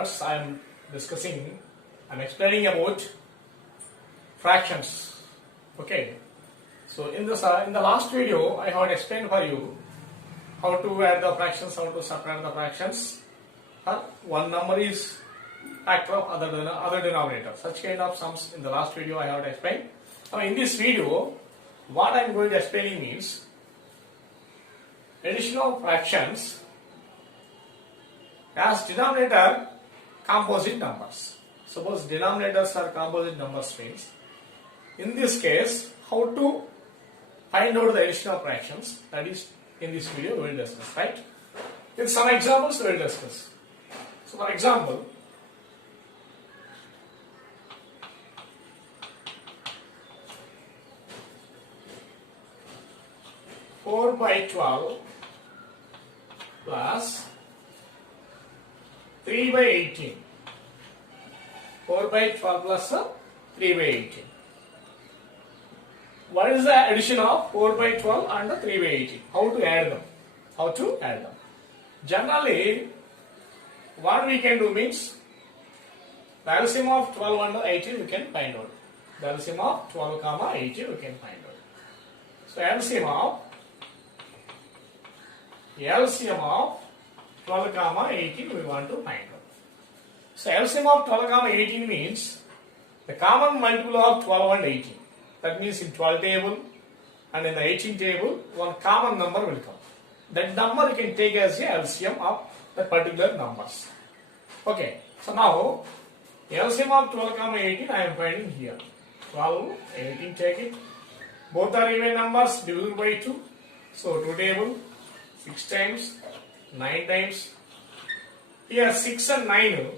onwards, I'm explaining about fractions. Okay. So in the last video, I had explained for you how to add the fractions, how to subtract the fractions. One number is factor of other denominator. Such kind of sums in the last video I have explained. Now in this video, what I am going to explaining is addition of fractions as denominator composite numbers. Suppose denominators are composite numbers means, in this case, how to find out the addition of fractions, that is in this video we will discuss, right? With some examples we will discuss. So for example, four by 12 plus 3 by 18. 4 by 12 plus 3 by 18. What is the addition of 4 by 12 and 3 by 18? How to add them? Generally, what we can do means, the LCM of 12 and 18 we can find out. The LCM of 12 comma 18 we can find out. So LCM of 12 comma 18 we want to find out. So LCM of 12 comma 18 means the common multiple of 12 and 18. That means in 12 table and in the 18 table, one common number will come. That number you can take as a LCM of the particular numbers. Okay. So now LCM of 12 comma 18 I am finding here. 12, 18 take it. Both are even numbers divisible by 2. So 2 table, 6 times, 9 times. Here 6 and 9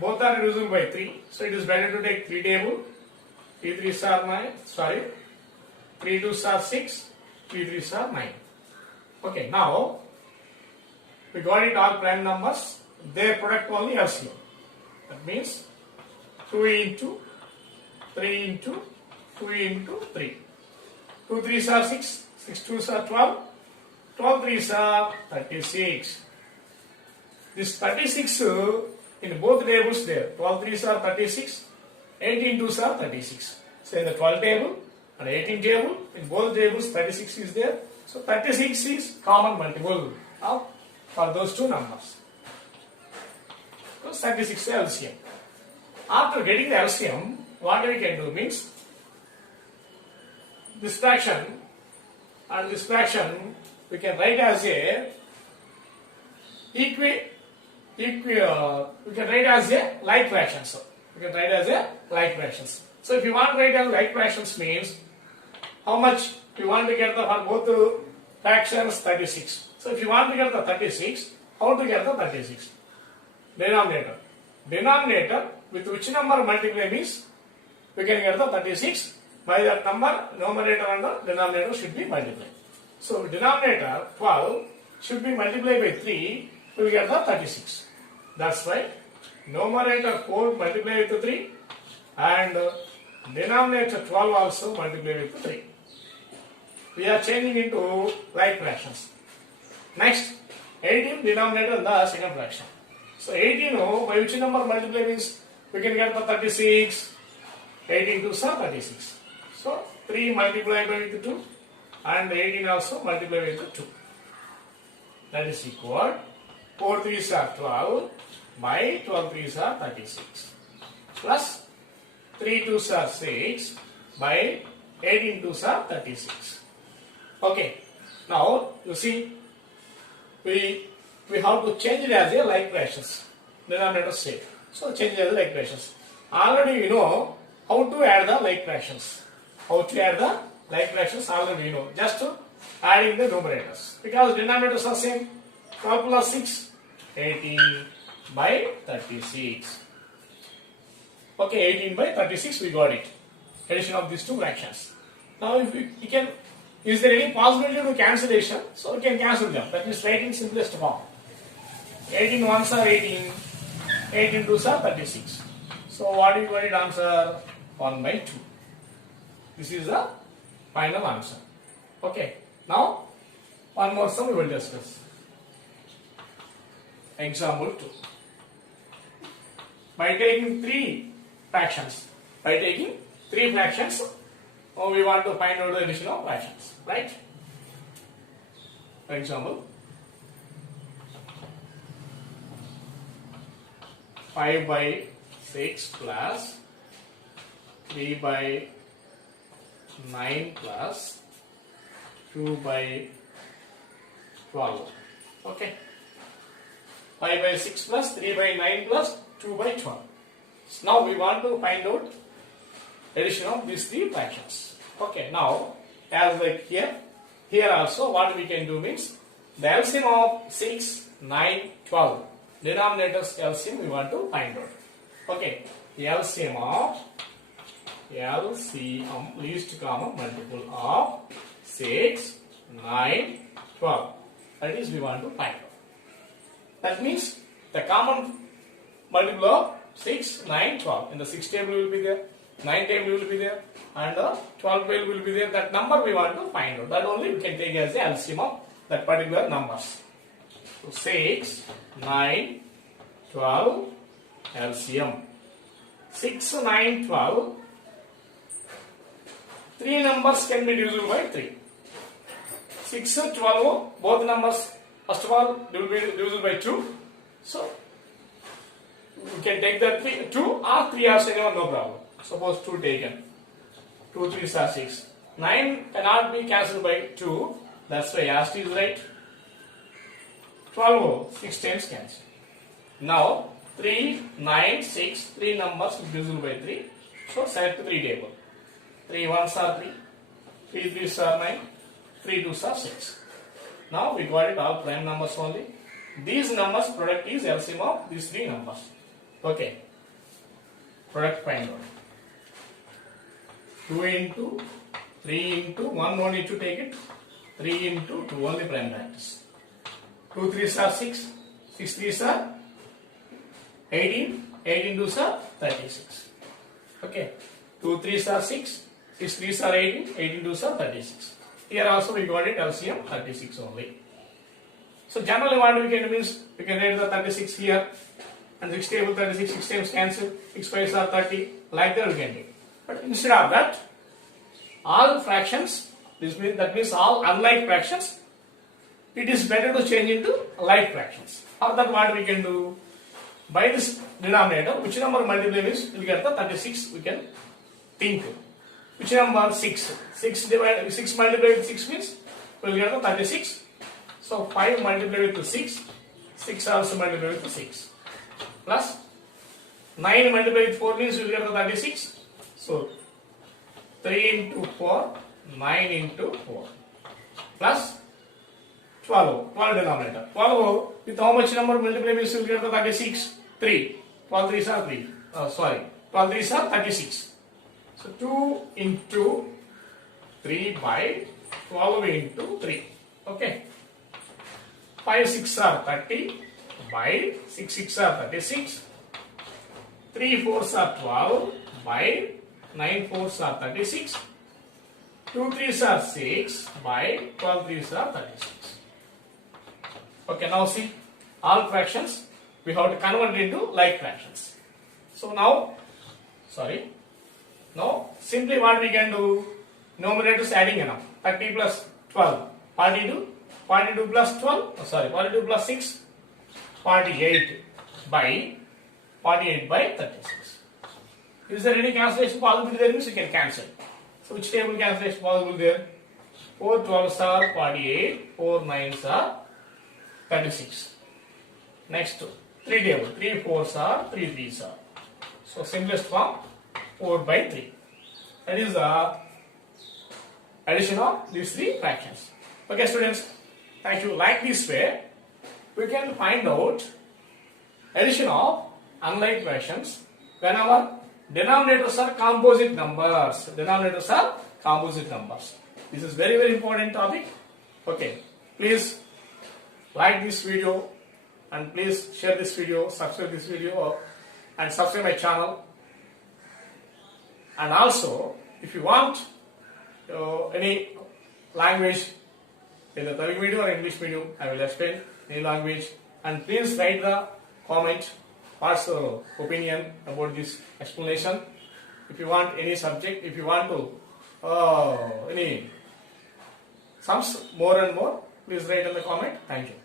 both are divisible by 3. So it is better to take 3 table. 3 3s are 9, 3 2s are 6, 3 3s are 9. Okay, now we got it all prime numbers, their product only LCM. That means 2 into 3 into 2 into 3. 2 3s are 6, 6 2s are 12, 12 3s are 36. This 36 in both tables there, 12 3s are 36, 18 2s are 36. So in the 12 table and 18 table, in both tables 36 is there. So 36 is common multiple for those two numbers. So 36 is LCM. After getting the LCM, what we can do means, this fraction and this fraction we can write as a we can write as a like fractions. We can write as a like fractions. So if you want to write as like fractions means, how much you want to get the for both the fractions? 36. So if you want to get the 36, how to get the 36? Denominator. Denominator with which number multiply means, we can get the 36 by that number, numerator and the denominator should be multiplied. So denominator 12 should be multiplied by 3, we will get the 36. That's why numerator 4 multiply with 3 and denominator 12 also multiply with 3. We are changing into like fractions. Next, 18 denominator in the second fraction. So 18 by which number multiply means, we can get the 36. 18 2s are 36. So 3 multiplied by with 2 and 18 also multiplied with 2. That is equal 4 3s are 12 by 12 3s are 36 plus 3 2s are 6 by 18 2s are 36. Okay. Now you see, we have to change it as a like fractions. Denominator same. So change it as a like fractions. Already we know how to add the like fractions. Already we know. Just adding the numerators. Because denominators are same. 12 plus 6, 18 by 36. Okay, 18 by 36 we got it. Addition of these two fractions. Now if we can, is there any possibility to cancellation? So we can cancel them. That means write in simplest form. 18 ones are 18, 18 twos are 36. So what is the answer? 1 by 2. This is the final answer. Okay. Now one more sum we will discuss. Example 2. by taking three fractions. By taking three fractions, we want to find out the addition of fractions, right? For example, 5 by 6 plus 3 by 9 plus 2 by 12. Okay. 5 by 6 plus 3 by 9 plus 2 by 12. So now we want to find out addition of these three fractions. Okay, now as like here also what we can do means the LCM of 6, 9, 12. Denominators LCM we want to find out. Okay, the LCM least common multiple of 6, 9, 12. That is we want to find out. That means the common multiple of 6, 9, 12. In the 6 table will be there, 9 table will be there, and the 12 table will be there. That number we want to find out. That only we can take as the LCM of that particular numbers. So 6, 9, 12, LCM. 6, 9, 12. Three numbers can be divisible by 3. 6, 12, both numbers, first of all, they will be divisible by 2. So, we can take that 2 or 3 or anyone, no problem. Suppose 2 taken. 2 3s are 6. 9 cannot be cancelled by 2. That's why as is right. 12, 6 times cancel. Now, 3, 9, 6, 3 numbers divisible by 3. So, select 3 table. 3 1s are 3. 3 3s are 9. 3 2s are 6. Now, we got it all prime numbers only. These numbers product is LCM of these 3 numbers. Okay. Product find out. 2 into 3 into 1 no need to take it. 3 into 2 only prime factors. 2 3s are 6. 6 3s are 18. 18 2s are 36. Okay. 2 3s are 6. 6 3s are 18. 18 2s are 36. Here also we got it LCM 36 only. So generally what we can do means we can write the 36 here and 6 table 36 6 times cancel, 6 5s are 30, like that we can do. But instead of that, all fractions, that means all unlike fractions, it is better to change into like fractions. Or that what we can do, by this denominator, which number multiply means we will get the 36, we can think. Which number? 6. 6 multiplied with 6 means we will get the 36. So 5 multiplied with 6, 6 also multiplied with 6. Plus 9 multiplied with 4 means we will get the 36. So 3 into 4, 9 into 4. Plus 12 denominator. 12 with how much number multiply means we will get the 36? 3. 12 3s are 3. 12 3s are 36. So 2 into 3 by 12 into 3. Okay. 5 6 are 30 by 6 6 are 36. 3 4s are 12 by 9 4s are 36. 2 3s are 6 by 12 3s are 36. Okay, now see all fractions we have to convert into like fractions. So now, now simply what we can do, numerator is adding enough. 30 plus 12, 42. 42 plus 12, 42 plus 6, 48 by 36. Is there any cancellation possible there? Means you can cancel. So which table cancellation possible there? 4 12s are 48, 4 9s are 36. Next 3 table, 3 4s are 3 3s are. So simplest form 4 by 3. That is the addition of these 3 fractions. Okay students, thank you. Like this way, we can find out addition of unlike fractions when our denominators are composite numbers. Denominators are composite numbers. This is very, very important topic. Okay, please like this video and please share this video, subscribe this video and subscribe my channel. And also, if you want any language, in the Telugu video or English video, I will explain any language. And please write the comment what's your opinion about this explanation. If you want any subject, if you want to any sums more and more, please write in the comment. Thank you.